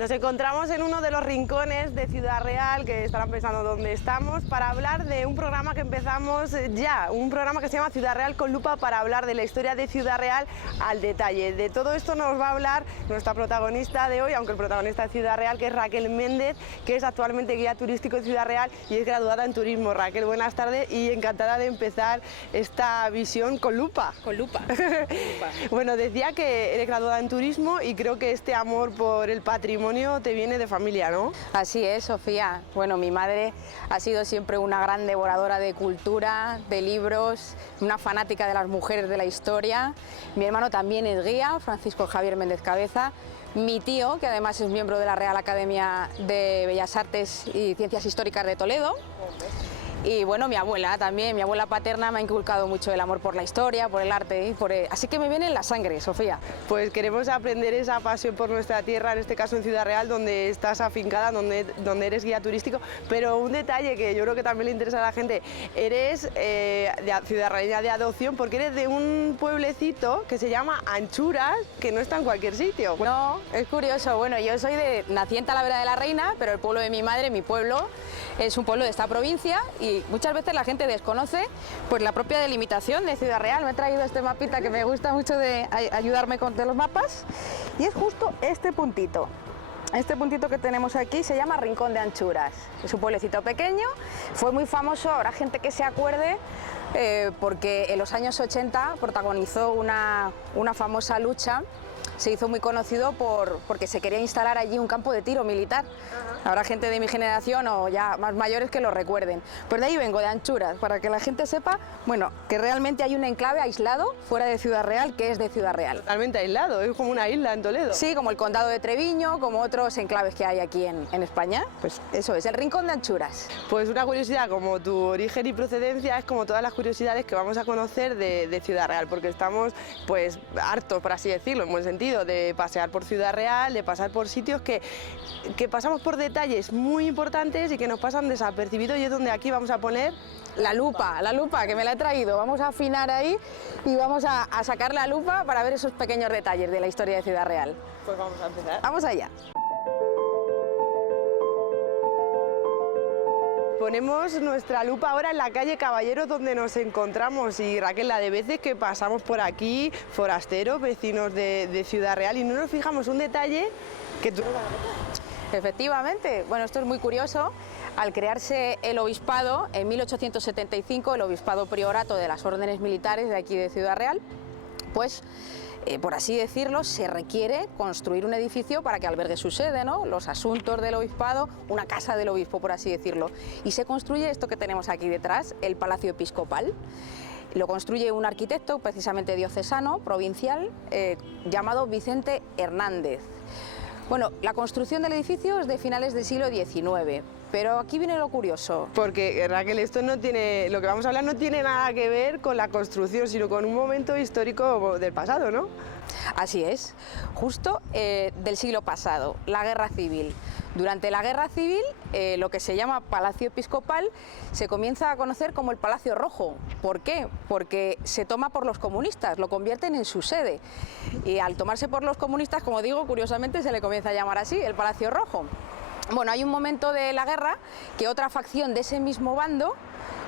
Nos encontramos en uno de los rincones de Ciudad Real, que estarán pensando dónde estamos, para hablar de un programa que empezamos ya, un programa que se llama Ciudad Real con lupa, para hablar de la historia de Ciudad Real al detalle. De todo esto nos va a hablar nuestra protagonista de hoy, aunque el protagonista de Ciudad Real, que es Raquel Méndez, que es actualmente guía turístico de Ciudad Real y es graduada en turismo. Raquel, buenas tardes y encantada de empezar esta visión con lupa. Con lupa. Bueno, decía que eres graduada en turismo y creo que este amor por el patrimonio te viene de familia, ¿no? Así es, Sofía. Bueno, mi madre ha sido siempre una gran devoradora de cultura, de libros, una fanática de las mujeres de la historia. Mi hermano también es guía, Francisco Javier Méndez Cabeza. Mi tío, que además es miembro de la Real Academia de Bellas Artes y Ciencias Históricas de Toledo. Y bueno, mi abuela también, mi abuela paterna me ha inculcado mucho el amor por la historia, por el arte, así que me viene en la sangre, Sofía. Pues queremos aprender esa pasión por nuestra tierra, en este caso en Ciudad Real, donde estás afincada, donde eres guía turístico, pero un detalle que yo creo que también le interesa a la gente, eres ciudadanía de adopción porque eres de un pueblecito que se llama Anchuras, que no está en cualquier sitio. No, es curioso, bueno, yo nací en Talavera de la Reina, pero el pueblo de mi madre, mi pueblo, es un pueblo de esta provincia y muchas veces la gente desconoce pues la propia delimitación de Ciudad Real. Me he traído este mapita que me gusta mucho de ayudarme con los mapas y es justo este puntito. Este puntito que tenemos aquí se llama Rincón de Anchuras. Es un pueblecito pequeño, fue muy famoso, habrá gente que se acuerde porque en los años 80 protagonizó una famosa lucha. Se hizo muy conocido porque se quería instalar allí un campo de tiro militar. Habrá gente de mi generación o ya más mayores que lo recuerden. Pues de ahí vengo, de Anchuras, para que la gente sepa, bueno, que realmente hay un enclave aislado fuera de Ciudad Real, que es de Ciudad Real. Totalmente aislado, es como una isla en Toledo. Sí, como el Condado de Treviño, como otros enclaves que hay aquí en España. Pues eso es, el Rincón de Anchuras. Pues una curiosidad, como tu origen y procedencia, es como todas las curiosidades que vamos a conocer de Ciudad Real, porque estamos pues hartos, por así decirlo, en buen sentido, de pasear por Ciudad Real, de pasar por sitios que pasamos por detalles muy importantes y que nos pasan desapercibidos, y es donde aquí vamos a poner la lupa que me la he traído. Vamos a afinar ahí y vamos a sacar la lupa para ver esos pequeños detalles de la historia de Ciudad Real. Pues vamos a empezar. Vamos allá. Ponemos nuestra lupa ahora en la calle Caballeros, donde nos encontramos, y Raquel, la de veces que pasamos por aquí, forasteros, vecinos de Ciudad Real, y no nos fijamos un detalle que tú... Efectivamente, bueno, esto es muy curioso. Al crearse el obispado en 1875, el obispado priorato de las órdenes militares de aquí de Ciudad Real, pues por así decirlo, se requiere construir un edificio para que albergue su sede, ¿no? Los asuntos del obispado, una casa del obispo, por así decirlo. Y se construye esto que tenemos aquí detrás, el Palacio Episcopal. Lo construye un arquitecto, precisamente diocesano, provincial, llamado Vicente Hernández. Bueno, la construcción del edificio es de finales del siglo XIX, pero aquí viene lo curioso. Porque, Raquel, esto no tiene, lo que vamos a hablar no tiene nada que ver con la construcción, sino con un momento histórico del pasado, ¿no? Así es, justo del siglo pasado, la Guerra Civil. Durante la Guerra Civil, lo que se llama Palacio Episcopal se comienza a conocer como el Palacio Rojo. ¿Por qué? Porque se toma por los comunistas, lo convierten en su sede. Y al tomarse por los comunistas, como digo, curiosamente se le comienza a llamar así, el Palacio Rojo. Bueno, hay un momento de la guerra que otra facción de ese mismo bando,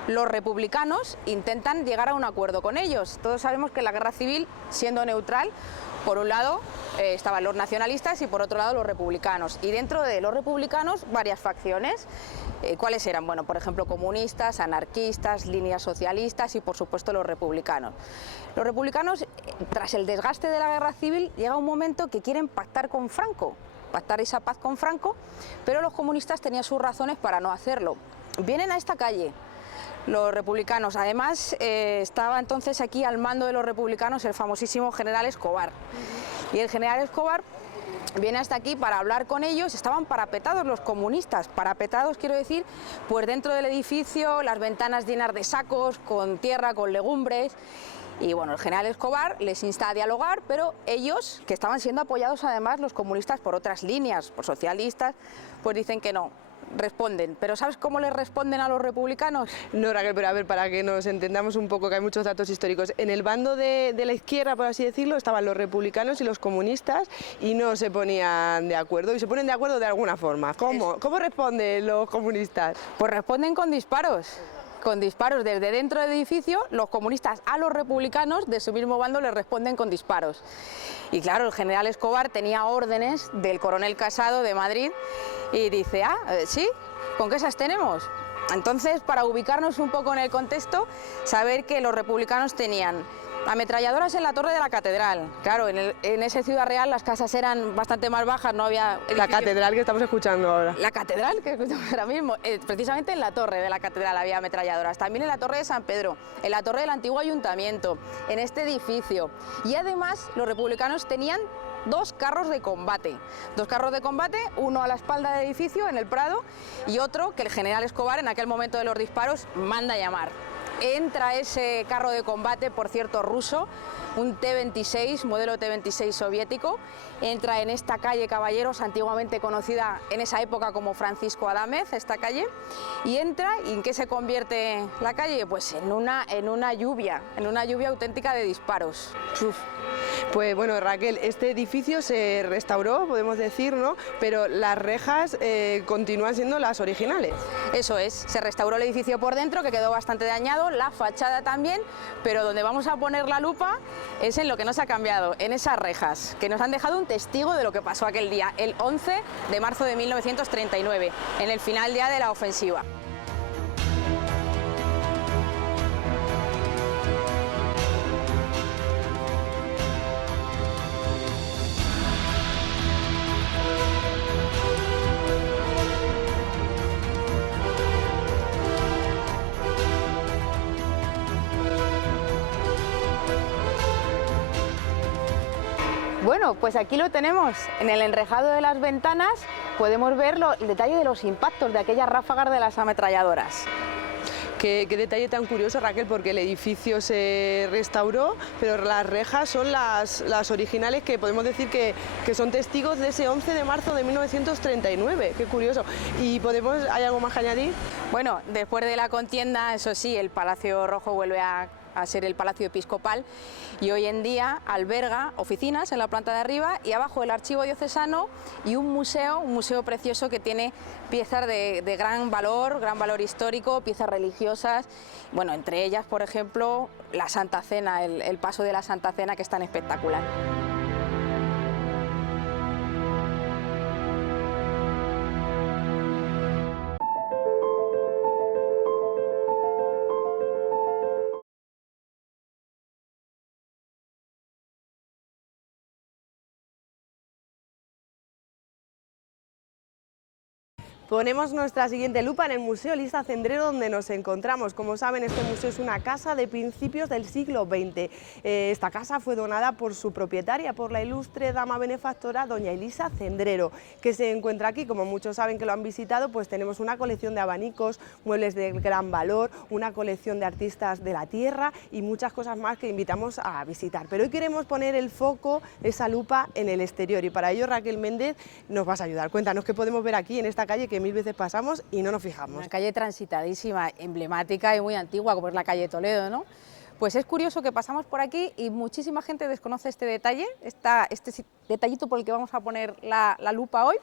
los republicanos, intentan llegar a un acuerdo con ellos. Todos sabemos que la guerra civil, siendo neutral, por un lado estaban los nacionalistas y por otro lado los republicanos. Y dentro de los republicanos, varias facciones. ¿Cuáles eran? Bueno, por ejemplo, comunistas, anarquistas, líneas socialistas y por supuesto los republicanos. Los republicanos, tras el desgaste de la guerra civil, llega un momento que quieren pactar con Franco, pactar esa paz con Franco, pero los comunistas tenían sus razones para no hacerlo. Vienen a esta calle los republicanos. Además, estaba entonces aquí al mando de los republicanos el famosísimo general Escobar. Y el general Escobar viene hasta aquí para hablar con ellos. Estaban parapetados los comunistas, parapetados quiero decir, pues dentro del edificio, las ventanas llenas de sacos, con tierra, con legumbres. Y bueno, el general Escobar les insta a dialogar, pero ellos, que estaban siendo apoyados además los comunistas por otras líneas, por socialistas, pues dicen que no. responden. ¿Pero sabes cómo les responden a los republicanos? No, Raquel, pero a ver, para que nos entendamos un poco, que hay muchos datos históricos. En el bando de la izquierda, por así decirlo, estaban los republicanos y los comunistas y no se ponían de acuerdo, y se ponen de acuerdo de alguna forma. ¿Cómo responden los comunistas? Pues responden con disparos. Con disparos desde dentro del edificio, los comunistas a los republicanos de su mismo bando les responden con disparos. Y claro, el general Escobar tenía órdenes del coronel Casado de Madrid y dice, sí, ¿con qué esas tenemos? Entonces, para ubicarnos un poco en el contexto, saber que los republicanos tenían ametralladoras en la torre de la catedral. Claro, en ese Ciudad Real las casas eran bastante más bajas, no había edificios. La catedral que estamos escuchando ahora. La catedral que escuchamos ahora mismo, precisamente en la torre de la catedral había ametralladoras, también en la torre de San Pedro, en la torre del antiguo ayuntamiento, en este edificio. Y además los republicanos tenían dos carros de combate, uno a la espalda del edificio en el Prado y otro que el general Escobar en aquel momento de los disparos manda llamar. Entra ese carro de combate, por cierto ruso, un T-26, modelo T-26 soviético, entra en esta calle Caballeros, antiguamente conocida en esa época como Francisco Adámez, esta calle, y entra, ¿y en qué se convierte la calle? Pues en una lluvia auténtica de disparos. Uf. Pues bueno, Raquel, este edificio se restauró, podemos decir, ¿no? Pero las rejas continúan siendo las originales. Eso es, se restauró el edificio por dentro, que quedó bastante dañado, la fachada también, pero donde vamos a poner la lupa es en lo que no se ha cambiado, en esas rejas, que nos han dejado un testigo de lo que pasó aquel día, el 11 de marzo de 1939, en el final día de la ofensiva. Bueno, pues aquí lo tenemos, en el enrejado de las ventanas podemos ver el detalle de los impactos de aquellas ráfagas de las ametralladoras. Qué detalle tan curioso, Raquel, porque el edificio se restauró, pero las rejas son las originales, que podemos decir que son testigos de ese 11 de marzo de 1939. Qué curioso. ¿Y hay algo más que añadir? Bueno, después de la contienda, eso sí, el Palacio Rojo vuelve a ser el Palacio Episcopal y hoy en día alberga oficinas en la planta de arriba y abajo el Archivo Diocesano y un museo precioso que tiene piezas de gran valor histórico, piezas religiosas, bueno, entre ellas, por ejemplo, la Santa Cena, el paso de la Santa Cena, que es tan espectacular. Ponemos nuestra siguiente lupa en el Museo Elisa Cendrero, donde nos encontramos. Como saben, este museo es una casa de principios del siglo XX. Esta casa fue donada por su propietaria, por la ilustre dama benefactora doña Elisa Cendrero, que se encuentra aquí. Como muchos saben que lo han visitado, pues tenemos una colección de abanicos, muebles de gran valor, una colección de artistas de la tierra y muchas cosas más que invitamos a visitar. Pero hoy queremos poner el foco, esa lupa, en el exterior, y para ello Raquel Méndez nos vas a ayudar. Cuéntanos qué podemos ver aquí en esta calle que mil veces pasamos y no nos fijamos. Una calle transitadísima, emblemática y muy antigua, como es la calle Toledo, ¿no? Pues es curioso que pasamos por aquí y muchísima gente desconoce este detalle, este detallito por el que vamos a poner la lupa hoy,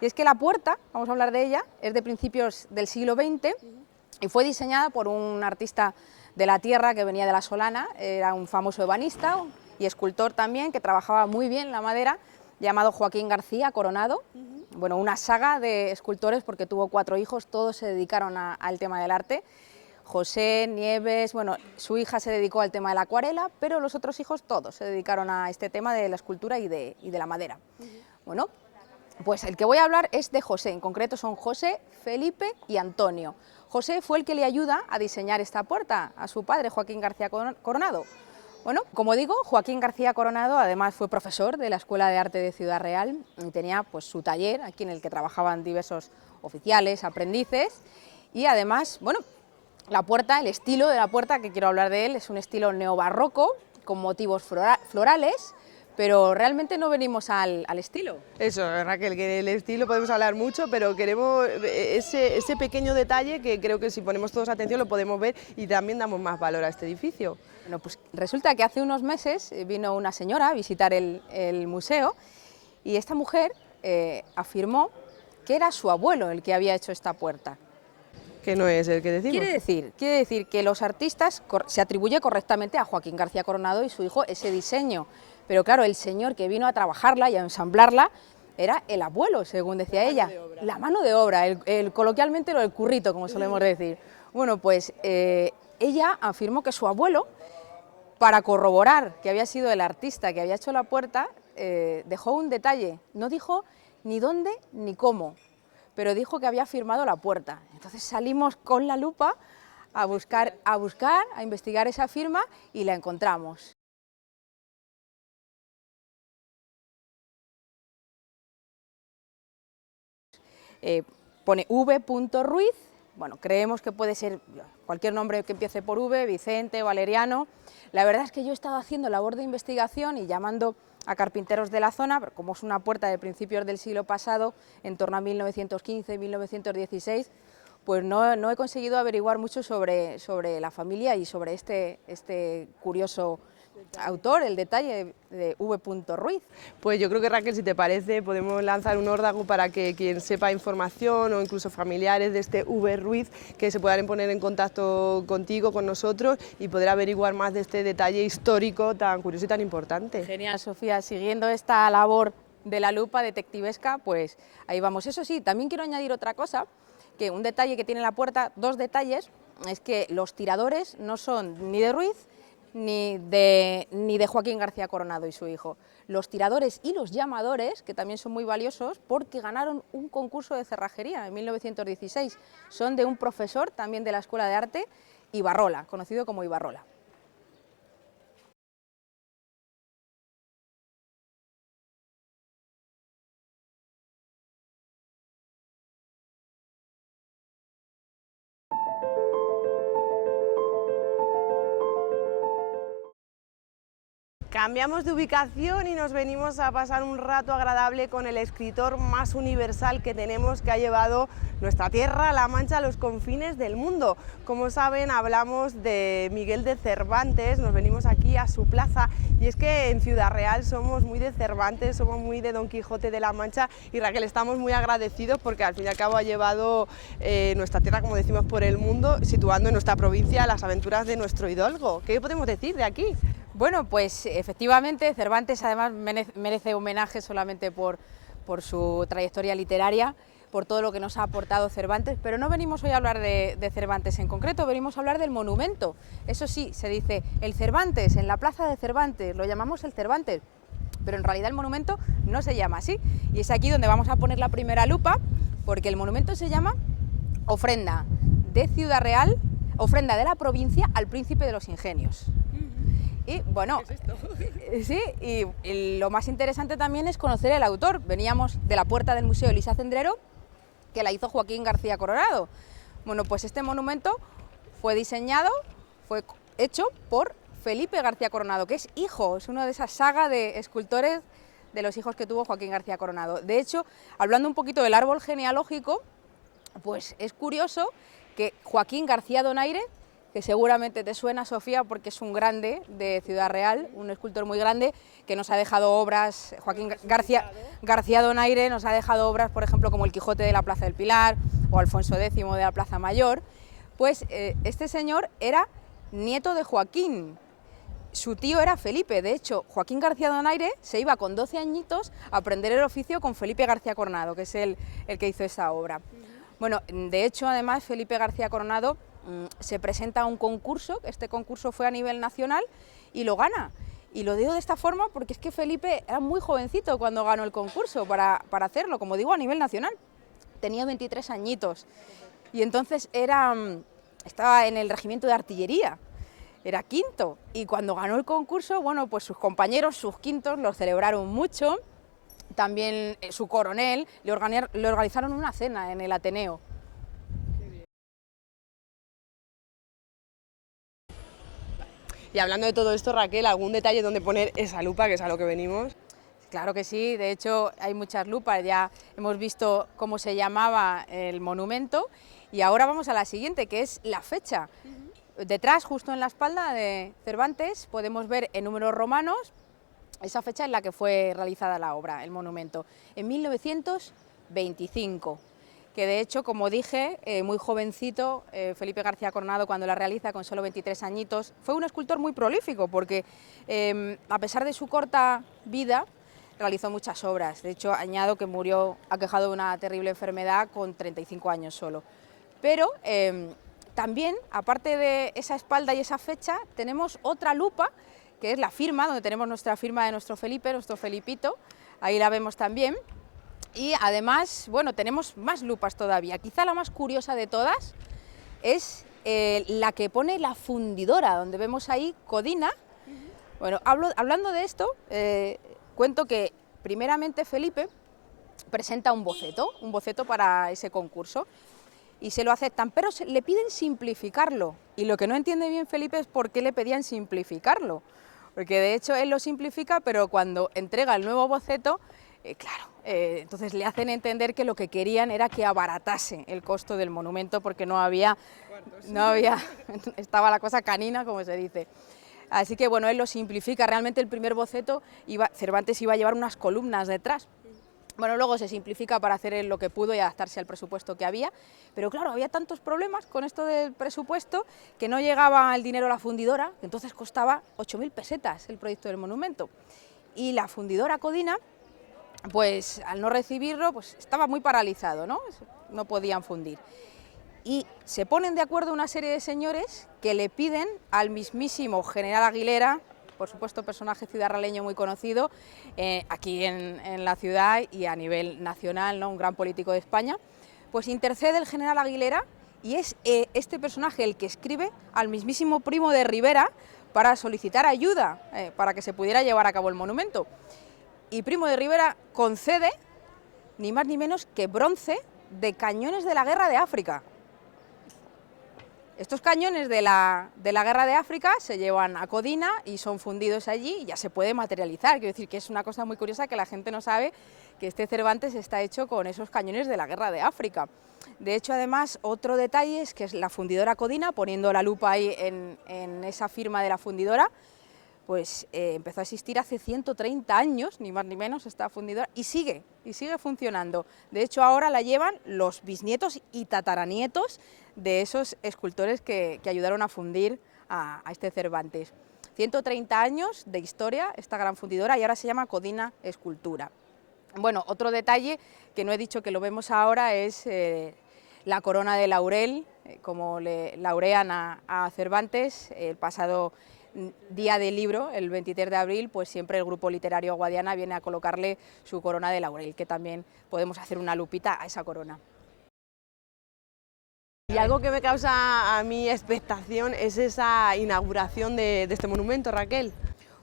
y es que la puerta, vamos a hablar de ella, es de principios del siglo XX y fue diseñada por un artista de la tierra que venía de la Solana, era un famoso ebanista y escultor también, que trabajaba muy bien la madera, llamado Joaquín García Coronado. Bueno, una saga de escultores, porque tuvo 4 hijos, todos se dedicaron al tema del arte. José, Nieves, bueno, su hija se dedicó al tema de la acuarela, pero los otros hijos todos se dedicaron a este tema de la escultura y de la madera. Bueno, pues el que voy a hablar es de José, en concreto son José, Felipe y Antonio. José fue el que le ayuda a diseñar esta puerta a su padre, Joaquín García Coronado. Bueno, como digo, Joaquín García Coronado además fue profesor de la Escuela de Arte de Ciudad Real y tenía pues su taller aquí en el que trabajaban diversos oficiales, aprendices, y además, bueno, la puerta, el estilo de la puerta, que quiero hablar de él, es un estilo neobarroco con motivos florales, pero realmente no venimos al estilo. Eso, Raquel, que el estilo podemos hablar mucho, pero queremos ese pequeño detalle que creo que si ponemos todos atención lo podemos ver y también damos más valor a este edificio. Bueno, pues resulta que hace unos meses vino una señora a visitar el museo y esta mujer afirmó que era su abuelo el que había hecho esta puerta. Que no es el que decimos. Quiere decir que los artistas se atribuye correctamente a Joaquín García Coronado y su hijo ese diseño, pero claro, el señor que vino a trabajarla y a ensamblarla era el abuelo, según decía ella, la mano de obra, coloquialmente el currito, como solemos decir. Bueno, pues ella afirmó que su abuelo, para corroborar que había sido el artista que había hecho la puerta, dejó un detalle, no dijo ni dónde ni cómo, pero dijo que había firmado la puerta. Entonces salimos con la lupa a investigar esa firma y la encontramos. Pone v.ruiz, bueno, creemos que puede ser cualquier nombre que empiece por V, Vicente, Valeriano. La verdad es que yo he estado haciendo labor de investigación y llamando a carpinteros de la zona, pero como es una puerta de principios del siglo pasado, en torno a 1915-1916, pues no he conseguido averiguar mucho sobre la familia y sobre este curioso autor, el detalle de V.Ruiz. Pues yo creo que, Raquel, si te parece, podemos lanzar un órdago para que quien sepa información o incluso familiares de este V. Ruiz, que se puedan poner en contacto contigo, con nosotros y poder averiguar más de este detalle histórico tan curioso y tan importante. Genial, Sofía, siguiendo esta labor de la lupa detectivesca, pues ahí vamos. Eso sí, también quiero añadir otra cosa, que un detalle que tiene la puerta, dos detalles, es que los tiradores no son ni de Ruiz ni de Joaquín García Coronado y su hijo. Los tiradores y los llamadores, que también son muy valiosos porque ganaron un concurso de cerrajería en 1916, son de un profesor también de la Escuela de Arte, Ibarrola, conocido como Ibarrola. Cambiamos de ubicación y nos venimos a pasar un rato agradable con el escritor más universal que tenemos, que ha llevado nuestra tierra, La Mancha, a los confines del mundo. Como saben, hablamos de Miguel de Cervantes, nos venimos aquí a su plaza, y es que en Ciudad Real somos muy de Cervantes, somos muy de Don Quijote de la Mancha, y Raquel, estamos muy agradecidos porque al fin y al cabo ha llevado nuestra tierra, como decimos, por el mundo, situando en nuestra provincia las aventuras de nuestro hidalgo. ¿Qué podemos decir de aquí? Bueno, pues efectivamente Cervantes además merece homenaje solamente por su trayectoria literaria, por todo lo que nos ha aportado Cervantes, pero no venimos hoy a hablar de Cervantes en concreto, venimos a hablar del monumento. Eso sí, se dice el Cervantes, en la plaza de Cervantes, lo llamamos el Cervantes, pero en realidad el monumento no se llama así, y es aquí donde vamos a poner la primera lupa, porque el monumento se llama Ofrenda de Ciudad Real, ofrenda de la provincia al Príncipe de los Ingenios. Y bueno, ¿qué es esto? Sí, y lo más interesante también es conocer el autor. Veníamos de la puerta del Museo Elisa Cendrero, que la hizo Joaquín García Coronado. Bueno, pues este monumento fue hecho por Felipe García Coronado, que es hijo, es una de esas sagas de escultores de los hijos que tuvo Joaquín García Coronado. De hecho, hablando un poquito del árbol genealógico, pues es curioso que Joaquín García Donaire, que seguramente te suena, Sofía, porque es un grande de Ciudad Real, un escultor muy grande, que nos ha dejado obras, Joaquín García Donaire nos ha dejado obras, por ejemplo, como el Quijote de la Plaza del Pilar o Alfonso X de la Plaza Mayor. Pues este señor era nieto de Joaquín, su tío era Felipe. De hecho, Joaquín García Donaire se iba con 12 añitos a aprender el oficio con Felipe García Coronado, que es el que hizo esa obra. Bueno, de hecho, además, Felipe García Coronado se presenta a un concurso, este concurso fue a nivel nacional y lo gana. Y lo digo de esta forma porque es que Felipe era muy jovencito cuando ganó el concurso para hacerlo, como digo, a nivel nacional. Tenía 23 añitos y entonces estaba en el regimiento de artillería, era quinto, y cuando ganó el concurso, bueno, pues sus compañeros, sus quintos, lo celebraron mucho. También su coronel le organizaron una cena en el Ateneo. Y hablando de todo esto, Raquel, ¿algún detalle donde poner esa lupa, que es a lo que venimos? Claro que sí, de hecho hay muchas lupas, ya hemos visto cómo se llamaba el monumento y ahora vamos a la siguiente, que es la fecha. Detrás, justo en la espalda de Cervantes, podemos ver en números romanos esa fecha en la que fue realizada la obra, el monumento, en 1925. Que de hecho, como dije, muy jovencito, Felipe García Coronado, cuando la realiza con solo 23 añitos, fue un escultor muy prolífico porque a pesar de su corta vida, realizó muchas obras. De hecho, añado que murió aquejado de una terrible enfermedad con 35 años solo. Pero también, aparte de esa espalda y esa fecha, tenemos otra lupa, que es la firma, donde tenemos nuestra firma de nuestro Felipe, nuestro Felipito, ahí la vemos también. Y además, bueno, tenemos más lupas todavía. Quizá la más curiosa de todas es la que pone la fundidora, donde vemos ahí Codina. Bueno, hablando de esto, cuento que primeramente Felipe presenta un boceto para ese concurso y se lo aceptan, pero le piden simplificarlo. Y lo que no entiende bien Felipe es por qué le pedían simplificarlo, porque de hecho él lo simplifica, pero cuando entrega el nuevo boceto, entonces le hacen entender que lo que querían era que abaratase el costo del monumento porque no había, estaba la cosa canina, como se dice. Así que bueno, él lo simplifica. Realmente el primer boceto, Cervantes iba a llevar unas columnas detrás. Bueno, luego se simplifica para hacer lo que pudo y adaptarse al presupuesto que había, pero claro, había tantos problemas con esto del presupuesto que no llegaba el dinero a la fundidora, que entonces costaba 8.000 pesetas el proyecto del monumento. Y la fundidora Codina, pues al no recibirlo, pues estaba muy paralizado, ¿no? No podían fundir. Y se ponen de acuerdo una serie de señores que le piden al mismísimo general Aguilera, por supuesto personaje ciudadraleño muy conocido aquí en la ciudad y a nivel nacional, ¿no? Un gran político de España, pues intercede el general Aguilera y es este personaje el que escribe al mismísimo Primo de Rivera para solicitar ayuda para que se pudiera llevar a cabo el monumento. Y Primo de Rivera concede ni más ni menos que bronce de cañones de la Guerra de África. Estos cañones de la Guerra de África se llevan a Codina y son fundidos allí y ya se puede materializar. Quiero decir que es una cosa muy curiosa que la gente no sabe, que este Cervantes está hecho con esos cañones de la Guerra de África. De hecho, además, otro detalle es que es la fundidora Codina, poniendo la lupa ahí en esa firma de la fundidora, pues empezó a existir hace 130 años, ni más ni menos, esta fundidora, y sigue funcionando. De hecho, ahora la llevan los bisnietos y tataranietos de esos escultores que ayudaron a fundir a este Cervantes. 130 años de historia esta gran fundidora y ahora se llama Codina Escultura. Bueno, otro detalle que no he dicho que lo vemos ahora es la corona de laurel, como le laurean a Cervantes el pasado Día del Libro, el 23 de abril, pues siempre el grupo literario Guadiana viene a colocarle su corona de laurel, que también podemos hacer una lupita a esa corona. Y algo que me causa a mí expectación es esa inauguración de este monumento, Raquel.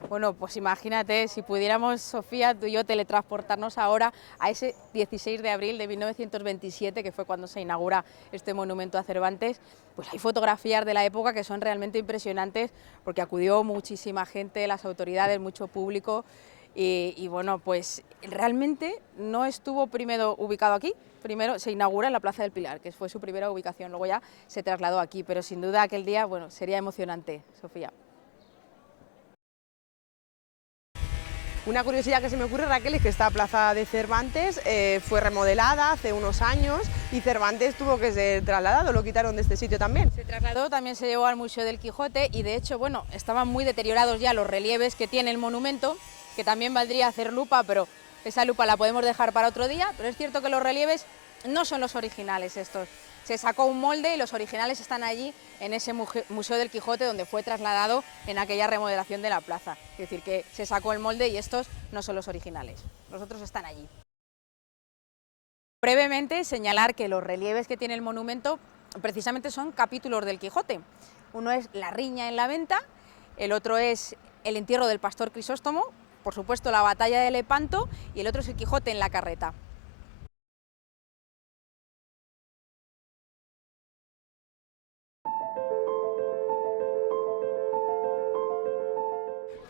Bueno, pues imagínate, si pudiéramos, Sofía, tú y yo teletransportarnos ahora a ese 16 de abril de 1927, que fue cuando se inaugura este monumento a Cervantes, pues hay fotografías de la época que son realmente impresionantes porque acudió muchísima gente, las autoridades, mucho público y bueno, pues realmente no estuvo primero ubicado aquí. Primero se inaugura en la Plaza del Pilar, que fue su primera ubicación, luego ya se trasladó aquí, pero sin duda aquel día, bueno, sería emocionante, Sofía. Una curiosidad que se me ocurre, Raquel, es que esta plaza de Cervantes fue remodelada hace unos años y Cervantes tuvo que ser trasladado, lo quitaron de este sitio también. Se trasladó, también se llevó al Museo del Quijote y de hecho, bueno, estaban muy deteriorados ya los relieves que tiene el monumento, que también valdría hacer lupa, pero esa lupa la podemos dejar para otro día, pero es cierto que los relieves no son los originales estos. Se sacó un molde y los originales están allí en ese Museo del Quijote donde fue trasladado en aquella remodelación de la plaza. Es decir, que se sacó el molde y estos no son los originales, los otros están allí. Brevemente señalar que los relieves que tiene el monumento precisamente son capítulos del Quijote. Uno es la riña en la venta, el otro es el entierro del pastor Crisóstomo, por supuesto la batalla de Lepanto y el otro es el Quijote en la carreta.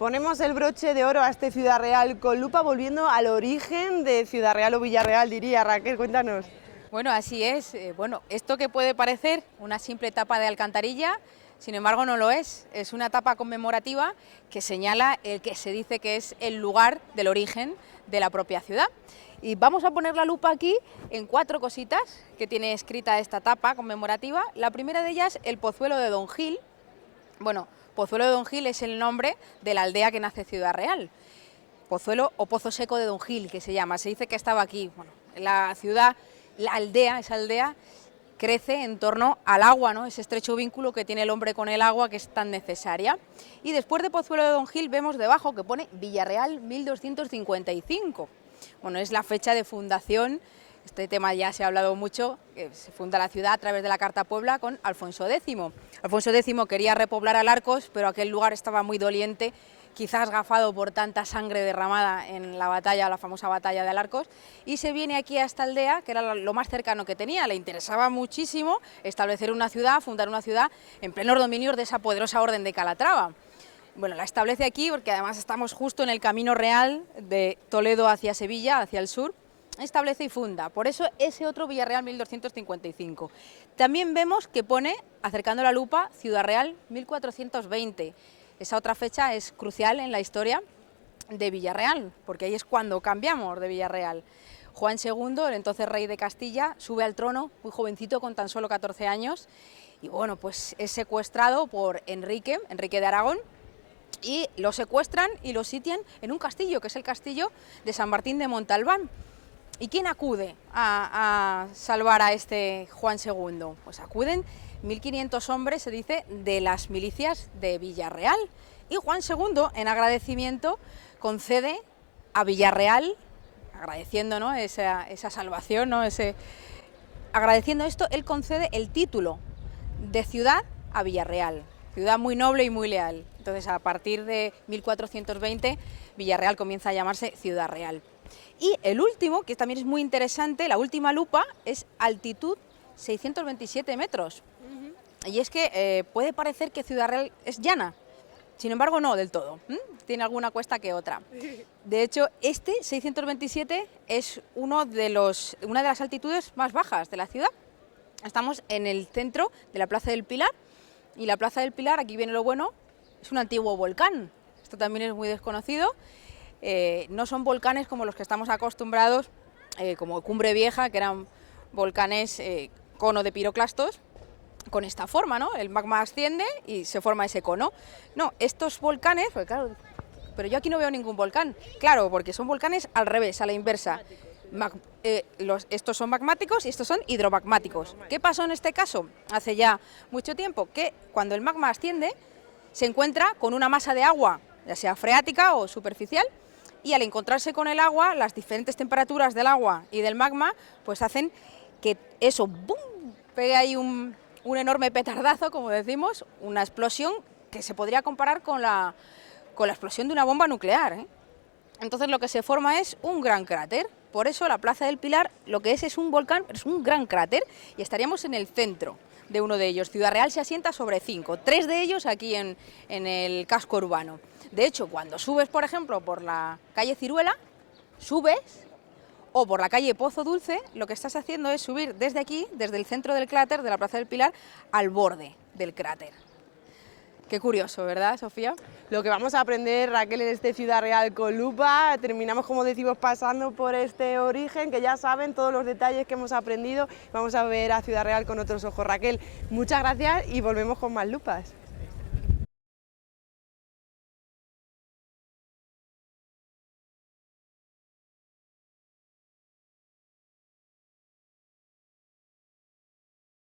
Ponemos el broche de oro a este Ciudad Real con lupa, volviendo al origen de Ciudad Real o Villarreal, diría. Raquel, cuéntanos. Bueno, así es. Bueno, esto que puede parecer una simple tapa de alcantarilla, sin embargo no lo es. Es una tapa conmemorativa que señala el que se dice que es el lugar del origen de la propia ciudad. Y vamos a poner la lupa aquí en 4 cositas que tiene escrita esta tapa conmemorativa. La primera de ellas, el Pozuelo de Don Gil. Bueno, Pozuelo de Don Gil es el nombre de la aldea que nace Ciudad Real. Pozuelo o Pozo Seco de Don Gil, que se llama. Se dice que estaba aquí. Bueno, la ciudad, la aldea, esa aldea crece en torno al agua, ¿no? Ese estrecho vínculo que tiene el hombre con el agua que es tan necesaria. Y después de Pozuelo de Don Gil vemos debajo que pone Villarreal 1255. Bueno, es la fecha de fundación. Este tema ya se ha hablado mucho, se funda la ciudad a través de la Carta Puebla con Alfonso X. Alfonso X quería repoblar Alarcos, pero aquel lugar estaba muy doliente, quizás gafado por tanta sangre derramada en la batalla, la famosa batalla de Alarcos, y se viene aquí a esta aldea, que era lo más cercano que tenía. Le interesaba muchísimo establecer una ciudad, fundar una ciudad en plenos dominios de esa poderosa orden de Calatrava. Bueno, la establece aquí porque además estamos justo en el camino real de Toledo hacia Sevilla, hacia el sur. Establece y funda, por eso ese otro Villarreal 1255. También vemos que pone, acercando la lupa, Ciudad Real 1420. Esa otra fecha es crucial en la historia de Villarreal, porque ahí es cuando cambiamos de Villarreal. Juan II, el entonces rey de Castilla, sube al trono, muy jovencito, con tan solo 14 años, y bueno, pues es secuestrado por Enrique de Aragón, y lo secuestran y lo sitian en un castillo, que es el castillo de San Martín de Montalbán. ¿Y quién acude a salvar a este Juan II? Pues acuden 1.500 hombres, se dice, de las milicias de Villarreal. Y Juan II, en agradecimiento, concede a Villarreal, agradeciendo, ¿no?, esa salvación, ¿no?, agradeciendo esto, él concede el título de ciudad a Villarreal, ciudad muy noble y muy leal. Entonces, a partir de 1420, Villarreal comienza a llamarse Ciudad Real. Y el último, que también es muy interesante, la última lupa, es altitud 627 metros. Y es que puede parecer que Ciudad Real es llana, sin embargo no del todo, tiene alguna cuesta que otra. De hecho, este 627 es una de las altitudes más bajas de la ciudad. Estamos en el centro de la Plaza del Pilar, y la Plaza del Pilar, aquí viene lo bueno, es un antiguo volcán. Esto también es muy desconocido. No son volcanes como los que estamos acostumbrados, como Cumbre Vieja, que eran volcanes cono de piroclastos, con esta forma, ¿no? El magma asciende y se forma ese cono. No, estos volcanes, pues claro, pero yo aquí no veo ningún volcán. Claro, porque son volcanes al revés, a la inversa. Estos son magmáticos y estos son hidromagmáticos. ¿Qué pasó en este caso? Hace ya mucho tiempo que cuando el magma asciende se encuentra con una masa de agua, ya sea freática o superficial, y al encontrarse con el agua, las diferentes temperaturas del agua y del magma pues hacen que eso, ¡bum!, pegue ahí un enorme petardazo, como decimos, una explosión que se podría comparar con la explosión de una bomba nuclear, ¿eh? Entonces lo que se forma es un gran cráter. Por eso la Plaza del Pilar lo que es un volcán, es un gran cráter, y estaríamos en el centro de uno de ellos. Ciudad Real se asienta sobre 5, 3 de ellos aquí en el casco urbano. De hecho, cuando subes, por ejemplo, por la calle Ciruela, subes, o por la calle Pozo Dulce, lo que estás haciendo es subir desde aquí, desde el centro del cráter, de la Plaza del Pilar, al borde del cráter. Qué curioso, ¿verdad, Sofía? Lo que vamos a aprender, Raquel, en este Ciudad Real con lupa. Terminamos, como decimos, pasando por este origen, que ya saben todos los detalles que hemos aprendido. Vamos a ver a Ciudad Real con otros ojos. Raquel, muchas gracias y volvemos con más lupas.